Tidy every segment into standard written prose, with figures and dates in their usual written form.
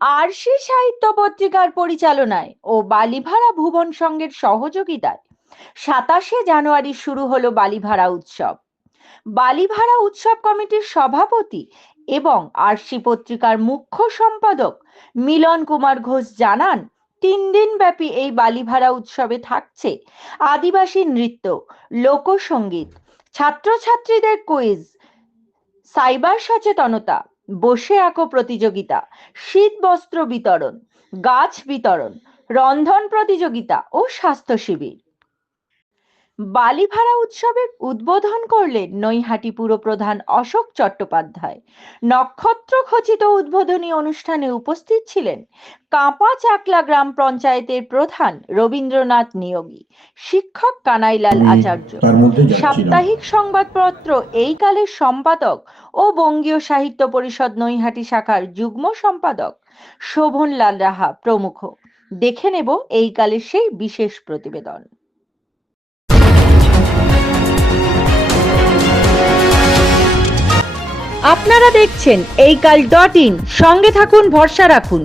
আরশি সাহিত্য পত্রিকার পরিচালনায় ও বালিভাড়া ভুবন সংঘের সহযোগিতায় 27শে জানুয়ারি শুরু হলো বালিভাড়া উৎসব। বালিভাড়া উৎসব কমিটির সভাপতি এবং আরশি পত্রিকার মুখ্য সম্পাদক মিলন কুমার ঘোষ জানান, 3 দিন ব্যাপী এই বালিভাড়া উৎসবে থাকছে আদিবাসী নৃত্য, লোকসঙ্গীত, ছাত্রছাত্রীদের কুইজ, সাইবার সচেতনতা, বসে আঁকো প্রতিযোগিতা, শীত বস্ত্র বিতরণ, গাছ বিতরণ, রন্ধন প্রতিযোগিতা ও স্বাস্থ্য শিবির। বালিভাড়া উৎসবের উদ্বোধন করলেন নৈহাটি পুরপ্রধান অশোক চট্টোপাধ্যায়। নক্ষত্র খচিত উদ্বোধনী অনুষ্ঠানে উপস্থিত ছিলেন কাঁপা চাকলা গ্রাম পঞ্চায়েতের প্রধান রবীন্দ্রনাথ নিয়োগী, শিক্ষক কানাইলাল আচার্য, সাপ্তাহিক সংবাদপত্র এই কালের সম্পাদক ও বঙ্গীয় সাহিত্য পরিষদ নৈহাটি শাখার যুগ্ম সম্পাদক শোভনলাল রাহা প্রমুখ। দেখে নেব এই কালের সেই বিশেষ প্রতিবেদন। আপনারা দেখছেন এইকাল.in, সঙ্গে থাকুন, ভরসা রাখুন।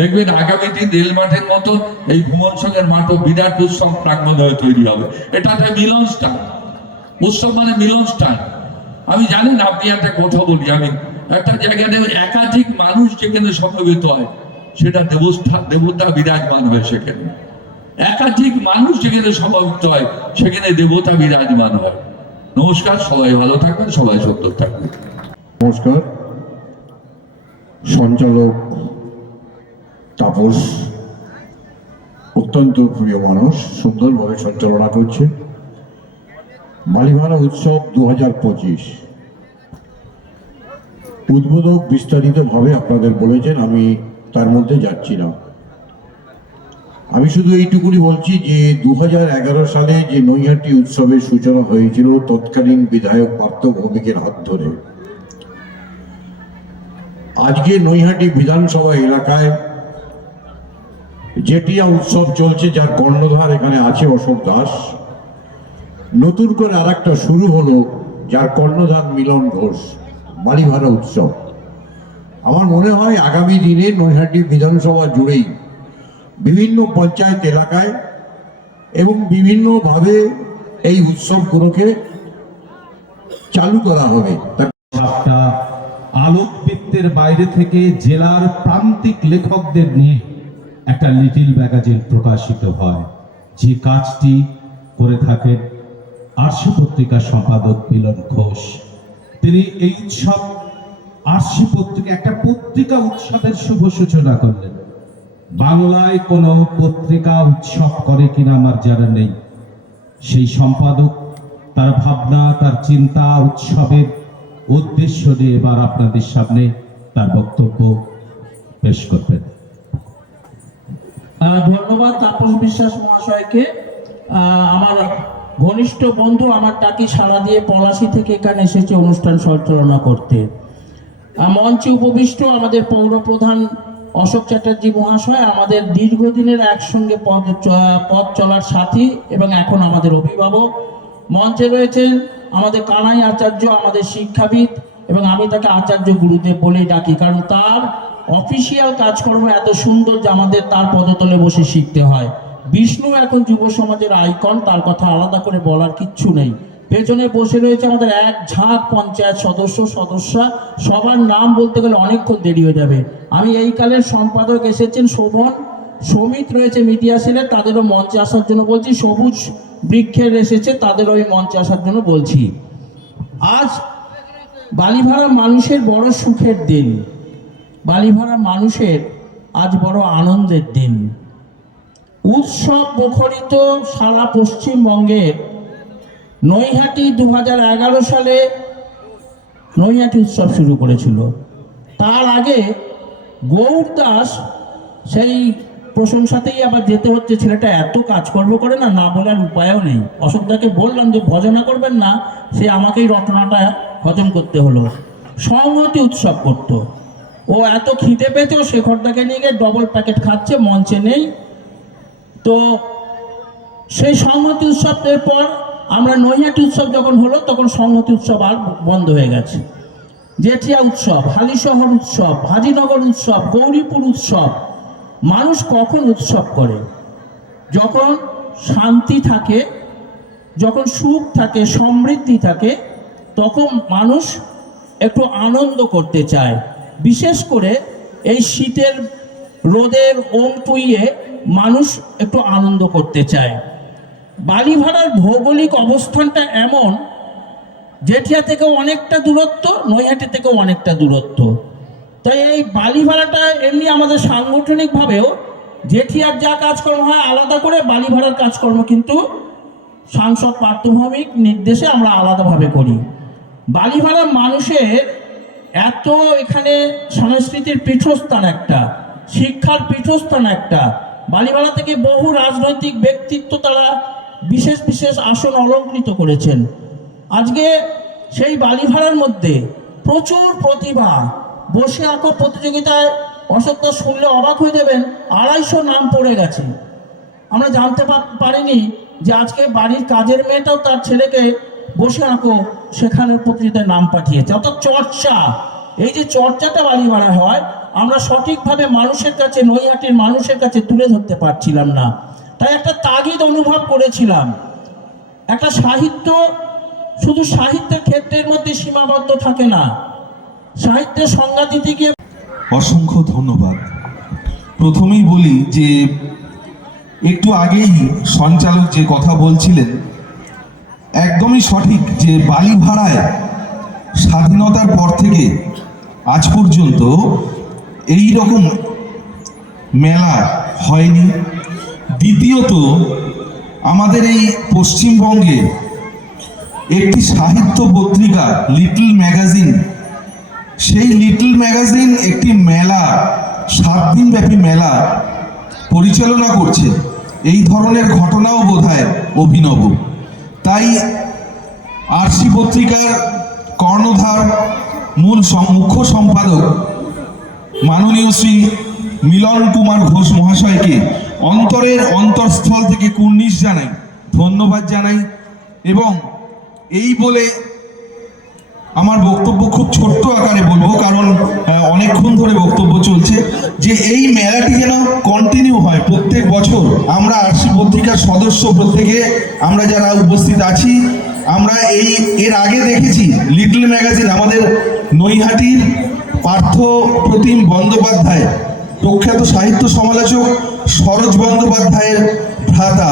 দেখবেন আগামী দিন রেল মাঠের মতো এই ভুবন সংঘের মাঠও বিরাট উৎসব প্রাঙ্গণ হয়ে তৈরি হবে। এটা একটা মিলন স্থান, উৎসব মানে মিলন স্থান। আমি জানেন, আপনি একটা কথা বলি, আমি একটা জায়গাতে একাধিক মানুষ যেখানে সমবেত হয় সেটা দেবতা বিরাজমান হয়। সেখানে একাধিক মানুষ যেখানে সমবেত হয় সেখানে দেবতা বিরাজমান হয়। নমস্কার, সবাই ভালো থাকবেন, সবাই সুন্দর থাকবেন। নমস্কার। সঞ্চালক তাপস অত্যন্ত প্রিয় মানুষ, সুন্দরভাবে সঞ্চালনা করছে। বালিভাড়া উৎসব 2025 উদ্বোধক বিস্তারিতভাবে আপনাদের বলেছেন, আমি তার মধ্যে যাচ্ছি না। আমি শুধু এইটুকুনি বলছি যে 2011 সালে যে নৈহাটি উৎসবের সূচনা হয়েছিল তৎকালীন বিধায়ক পার্থ ভৌমিকের হাত ধরে, আজকে নৈহাটি বিধানসভা এলাকায় জেটিয়া উৎসব চলছে, যার কর্ণধার এখানে আছে অশোক দাস। নতুন করে আর একটা শুরু হলো, যার কর্ণধার মিলন ঘোষ, বালিভাড়া উৎসব। আমার মনে হয় আগামী দিনে নৈহাটি বিধানসভা জুড়েই বিভিন্ন পঞ্চায়েত এলাকায় এবং বিভিন্নভাবে এই উৎসবগুলোকে চালু করা হবে। আলোকবৃত্তের বাইরে থেকে জেলার প্রান্তিক লেখকদের নিয়ে একটা লিটিল ম্যাগাজিন প্রকাশিত হয়, যে কাজটি করে থাকেন আরশি পত্রিকার সম্পাদক মিলন ঘোষ। তিনি এই উৎসব আরশি পত্রিকা, একটা পত্রিকা উৎসবের শুভ সূচনা করলেন। বাংলায় কোনো পত্রিকা উৎসব করে কিনা আমার জানা নেই। সেই সম্পাদক তার ভাবনা, তার চিন্তা, উৎসবের উদ্দেশ্য নিয়ে এবার আপনাদের সামনে তার বক্তব্য পেশ করবেন। ধন্যবাদ তাপস বিশ্বাস মহাশয়কে। আমার ঘনিষ্ঠ বন্ধু আমার ডাকি সাড়া দিয়ে পলাশী থেকে এখানে এসেছে অনুষ্ঠান সঞ্চালনা করতে। মঞ্চে উপবিষ্ট আমাদের পৌরপ্রধান অশোক চ্যাটার্জি মহাশয়, আমাদের দীর্ঘদিনের একসঙ্গে পথ চলার সাথী এবং এখন আমাদের অভিভাবক। মঞ্চে রয়েছেন আমাদের কানাই আচার্য, আমাদের শিক্ষাবিদ, এবং আমি তাকে আচার্য গুরুদেব বলেই ডাকি, কারণ তার অফিসিয়াল কাজকর্ম এত সুন্দর যে আমাদের তার পদতলে বসে শিখতে হয়। বিষ্ণু এখন যুব সমাজের আইকন, তার কথা আলাদা করে বলার কিচ্ছু নেই। পেছনে বসে রয়েছে আমাদের এক ঝাঁক পঞ্চায়েত সদস্যা, সবার নাম বলতে গেলে অনেকক্ষণ দেরি হয়ে যাবে। আমি এই কালের সম্পাদক এসেছেন শোভন, সমিত রয়েছে মিডিয়া সেলের, তাদেরও মঞ্চে আসার জন্য বলছি। সবুজ বৃক্ষের এসেছে, তাদেরও ওই মঞ্চে আসার জন্য বলছি। আজ বালিভাড়া মানুষের বড় সুখের দিন, বালিভাড়া মানুষের আজ বড় আনন্দের দিন। উৎসব মুখরিত সারা পশ্চিমবঙ্গের নৈহাটি 2011 সালে নৈহাটি উৎসব শুরু করেছিল। তার আগে গৌর দাস, সেই প্রশংসাতেই আবার যেতে হচ্ছে, ছেলেটা এত কাজকর্ম করে না বলার উপায়ও নেই। অশোকদাকে বললাম যে ভজনা করবেন না, সে আমাকেই রটনাটা হজম করতে হলো। সংহতি উৎসব করতো, ও এত খিদে পেতেও শেখরদাকে নিয়ে গিয়ে ডবল প্যাকেট খাচ্ছে, মঞ্চে নেই। তো সেই সংহতি উৎসবের পর আমরা নৈহাটি উৎসব যখন হলো তখন সংহতি উৎসব আর বন্ধ হয়ে গেছে। জেঠিয়া উৎসব, হালিশহর উৎসব, হাজিনগর উৎসব, গৌরীপুর উৎসব। মানুষ কখন উৎসব করে? যখন শান্তি থাকে, যখন সুখ থাকে, সমৃদ্ধি থাকে, তখন মানুষ একটু আনন্দ করতে চায়। বিশেষ করে এই শীতের রোদের ওম পুইয়ে মানুষ একটু আনন্দ করতে চায়। বালিভাড়ার ভৌগোলিক অবস্থানটা এমন, জেঠিয়া থেকেও অনেকটা দূরত্ব, নৈহাটি থেকেও অনেকটা দূরত্ব। তাই এই বালিভাড়াটা এমনি আমাদের সাংগঠনিকভাবেও জেঠিয়ার যা কাজকর্ম হয় আলাদা করে, বালিভাড়ার কাজকর্ম কিন্তু সাংসদ পার্থভৌমিক নির্দেশে আমরা আলাদাভাবে করি। বালিভাড়ার মানুষের এত এখানে সংস্কৃতির পীঠস্থান একটা, শিক্ষার পীঠস্থান একটা। বালিভাড়া থেকে বহু রাজনৈতিক ব্যক্তিত্ব তারা বিশেষ বিশেষ আসন অলঙ্কৃত করেছেন। আজকে সেই বালিভাড়ার মধ্যে প্রচুর প্রতিভা। বসে আঁকো প্রতিযোগিতায় অসত্য শুনলে অবাক হয়ে যাবেন, 250 নাম পড়ে গেছে। আমরা জানতে পারিনি যে আজকে বাড়ির কাজের মেয়েটাও তার ছেলেকে বসে আঁকো সেখানের প্রতিযোগিতায় নাম পাঠিয়েছে। অর্থাৎ চর্চা, এই যে চর্চাটা বালিভাড়া হয়, আমরা সঠিকভাবে মানুষের কাছে, নৈহাটির মানুষের কাছে তুলে ধরতে পারছিলাম না। তাই একটা তাগিদ অনুভব করেছিলাম, একটা সাহিত্য শুধু সাহিত্যের ক্ষেত্রের মধ্যে সীমাবদ্ধ থাকে না, সাহিত্যের সংজ্ঞা দিতে গিয়ে। অসংখ্য ধন্যবাদ। প্রথমেই বলি যে একটু আগেই সঞ্চালক যে কথা বলছিলেন একদমই সঠিক, যে বালিভাড়ায় স্বাধীনতার পর থেকে আজ পর্যন্ত এই রকম মেলা হয়নি। দ্বিতীয়ত, আমাদের এই পশ্চিমবঙ্গে একটি সাহিত্য পত্রিকা লিটল ম্যাগাজিন, সেই লিটল ম্যাগাজিন একটি মেলা, 7 দিন ব্যাপী মেলা পরিচালনা করছে। এই ধরনের ঘটনাও বোধহয় অভিনব। তাই আরসি পত্রিকার কর্ণধার মুখ্য সম্পাদক মাননীয় শ্রী মিলন কুমার ঘোষ মহাশয়কে অন্তরের অন্তঃস্থল থেকে কুর্নিশ জানাই, ধন্যবাদ জানাই। এবং এই বলে আমার বক্তব্য খুব ছোট্ট আকারে বলবো, কারণ অনেকক্ষণ ধরে বক্তব্য চলছে, যে এই মেলাটি যেন কন্টিনিউ হয় প্রত্যেক বছর। আমরা আরসি পত্রিকার সদস্য প্রত্যেকে, আমরা যারা উপস্থিত আছি, আমরা এর আগে দেখেছি লিটল ম্যাগাজিন আমাদের নৈহাটির পার্থ প্রতিম বন্দ্যোপাধ্যায়, প্রখ্যাত সাহিত্য সমালোচক সরোজ বন্দ্যোপাধ্যায়ের ভ্রাতা,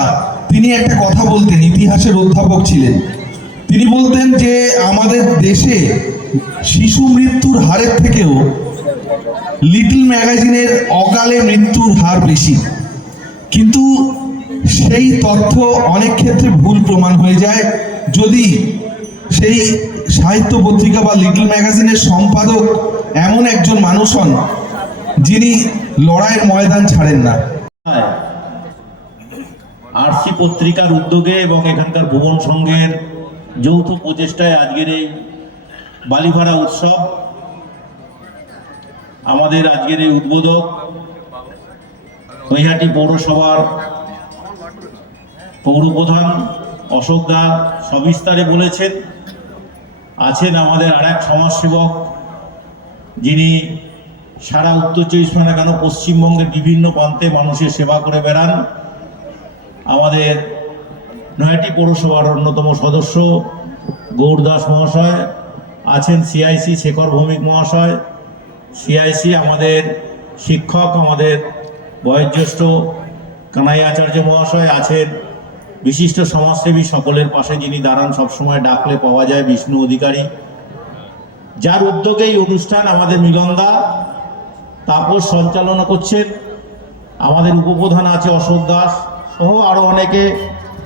তিনি একটা কথা বলতেন, ইতিহাসের অধ্যাপক ছিলেন। তিনি বলতেন যে আমাদের দেশে শিশু মৃত্যুর হারের থেকেও লিটল ম্যাগাজিনের অকালে মৃত্যুর হার বেশি। কিন্তু সেই তথ্য অনেক ক্ষেত্রে ভুল প্রমাণ হয়ে যায় যদি সেই সাহিত্য পত্রিকা বা লিটল ম্যাগাজিনের সম্পাদক এমন একজন মানুষ হন যিনি লড়াইয়ের ময়দান ছাড়েন না। আরসি পত্রিকার উদ্যোগে এবং এখানকার ভুবন সংঘের যৌথ প্রচেষ্টায় আজকের এই বালিভাড়া উৎসব, আমাদের আজকের এই উদ্বোধক নৈহাটি পৌরসভার পৌরপ্রধান অশোক দা সবিস্তারে বলেছেন। আছেন আমাদের আর এক সমাজসেবক, যিনি সারা উত্তর 24 পরগনা কেন পশ্চিমবঙ্গের বিভিন্ন প্রান্তে মানুষের সেবা করে বেড়ান, আমাদের নৈহাটি পৌরসভার অন্যতম সদস্য গৌর দাস মহাশয়। আছেন সিআইসি শেখর ভৌমিক মহাশয়, সিআইসি আমাদের শিক্ষক, আমাদের বয়োজ্যেষ্ঠ কানাই আচার্য মহাশয়। আছেন বিশিষ্ট সমাজসেবী, সকলের পাশে যিনি দাঁড়ান, সবসময় ডাকলে পাওয়া যায়, বিষ্ণু অধিকারী, যার উদ্যোগে এই অনুষ্ঠান আমাদের মিলনদা তাপস সঞ্চালনা করছেন। আমাদের উপপ্রধান আছে অশোক দাস সহ আরও অনেকে,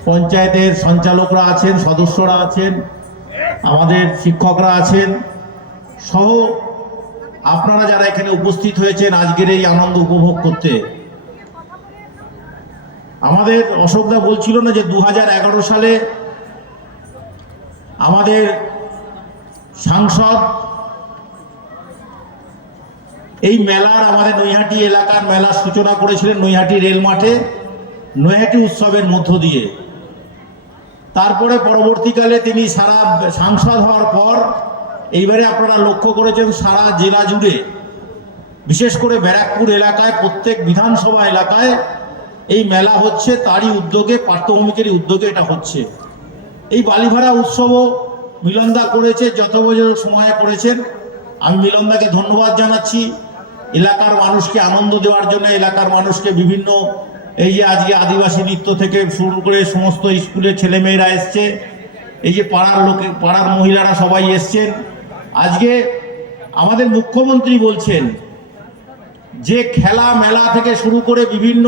পঞ্চায়েতের সঞ্চালকরা আছেন, সদস্যরা আছেন, আমাদের শিক্ষকরা আছেন, সহ আপনারা যারা এখানে উপস্থিত হয়েছেন আজকের এই আনন্দ উপভোগ করতে। আমাদের অশোকদা বলছিল না যে 2011 সালে আমাদের সাংসদ এই মেলার, আমাদের নৈহাটি এলাকার মেলার সূচনা করেছিলেন নৈহাটি রেল মাঠে, নৈহাটি উৎসবের মধ্য দিয়ে। তারপরে পরবর্তীকালে তিনি সাংসদ হওয়ার পর এইবারে আপনারা লক্ষ্য করেছেন সারা জেলা জুড়ে, বিশেষ করে ব্যারাকপুর এলাকায় প্রত্যেক বিধানসভা এলাকায় এই মেলা হচ্ছে, তারই উদ্যোগে, পার্থভূমিকেরই উদ্যোগে এটা হচ্ছে। এই বালিভাড়া উৎসবও মিলনদা করেছে, যত বছর সময় করেছেন। আমি মিলনদাকে ধন্যবাদ জানাচ্ছি এলাকার মানুষকে আনন্দ দেওয়ার জন্য, এলাকার মানুষকে বিভিন্ন এই যে আজকে আদিবাসী নৃত্য থেকে শুরু করে সমস্ত স্কুলের ছেলেমেয়েরা এসছে, এই যে পাড়ার মহিলারা সবাই এসছেন। আজকে আমাদের মুখ্যমন্ত্রী বলছেন যে খেলা মেলা থেকে শুরু করে বিভিন্ন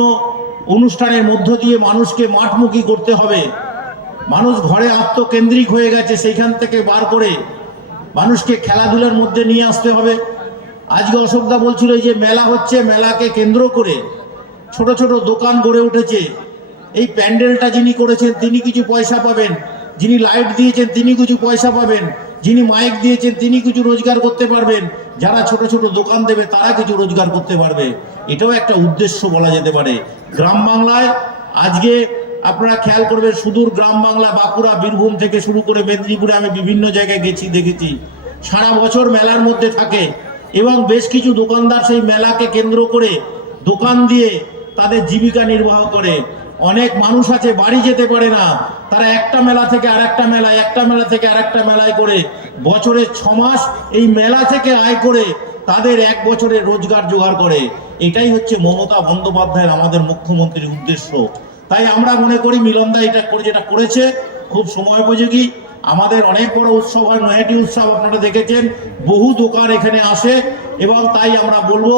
অনুষ্ঠানের মধ্য দিয়ে মানুষকে মাঠমুখী করতে হবে। মানুষ ঘরে আত্মকেন্দ্রিক হয়ে গেছে, সেইখান থেকে বার করে মানুষকে খেলাধুলার মধ্যে নিয়ে আসতে হবে। আজকে অশোকদা বলছিল যে মেলা হচ্ছে, মেলাকে কেন্দ্র করে ছোট ছোট দোকান গড়ে উঠেছে। এই প্যান্ডেলটা যিনি করেছেন তিনি কিছু পয়সা পাবেন, যিনি লাইট দিয়েছেন তিনি কিছু পয়সা পাবেন, যিনি মাইক দিয়েছেন তিনি কিছু রোজগার করতে পারবেন, যারা ছোট ছোট দোকান দেবে তারা কিছু রোজগার করতে পারবে। এটাও একটা উদ্দেশ্য বলা যেতে পারে। গ্রাম বাংলায় আজকে আপনারা খেয়াল করবেন, সুদূর গ্রাম বাংলা, বাঁকুড়া, বীরভূম থেকে শুরু করে মেদিনীপুরে আমি বিভিন্ন জায়গায় গেছি, দেখেছি সারা বছর মেলার মধ্যে থাকে এবং বেশ কিছু দোকানদার সেই মেলাকে কেন্দ্র করে দোকান দিয়ে তাদের জীবিকা নির্বাহ করে। অনেক মানুষ আছে বাড়ি যেতে পারে না, তারা একটা মেলা থেকে আরেকটা মেলায়, একটা মেলা থেকে আরেকটা মেলায় করে বছরে 6 মাস এই মেলা থেকে আয় করে তাদের 1 বছরের রোজগার জোগাড় করে। এটাই হচ্ছে মমতা বন্দ্যোপাধ্যায়ের, আমাদের মুখ্যমন্ত্রীর উদ্দেশ্য। তাই আমরা মনে করি মিলনদা এটা করে, যেটা করেছে খুব সময়োপযোগী। আমাদের অনেক বড় উৎসব হয়, নৈহাটি উৎসব আপনারা দেখেছেন, বহু দোকান এখানে আসে এবং তাই আমরা বলবো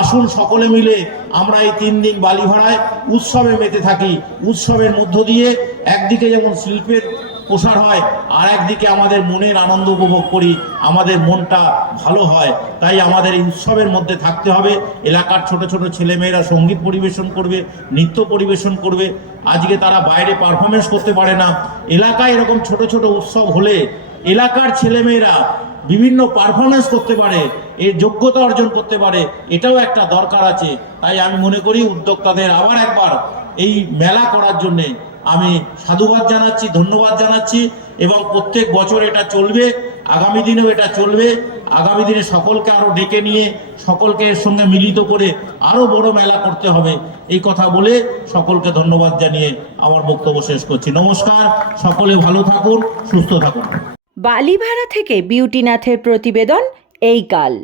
আসুন সকলে মিলে আমরা এই 3 দিন বালিভাড়ায় উৎসবে মেতে থাকি। উৎসবের মধ্য দিয়ে একদিকে যেমন শিল্পের প্রসার হয়, আর একদিকে আমাদের মনের আনন্দ উপভোগ করি, আমাদের মনটা ভালো হয়। তাই আমাদের এই উৎসবের মধ্যে থাকতে হবে। এলাকার ছোট ছোট ছেলেমেয়েরা সঙ্গীত পরিবেশন করবে, নৃত্য পরিবেশন করবে। আজকে তারা বাইরে পারফরমেন্স করতে পারে না, এলাকায় এরকম ছোট ছোট উৎসব হলে এলাকার ছেলেমেয়েরা বিভিন্ন পারফরমেন্স করতে পারে, এর যোগ্যতা অর্জন করতে পারে, এটাও একটা দরকার আছে। তাই আমি মনে করি উদ্যোক্তাদের আবার একবার এই মেলা করার জন্যে আমি সাধুবাদ জানাচ্ছি, ধন্যবাদ জানাচ্ছি এবং প্রত্যেক বছর এটা চলবে, আগামী দিনেও এটা চলবে। আগামী দিনে সকলকে আরো ডেকে নিয়ে সকলকে এর সঙ্গে মিলিত করে আরো বড় মেলা করতে হবে, এই কথা বলে সকলকে ধন্যবাদ জানিয়ে আমার বক্তব্য শেষ করছি। নমস্কার, সকলে ভালো থাকুন, সুস্থ থাকুন। বালিভাড়া থেকে বিউটিনাথের প্রতিবেদন এই কাল।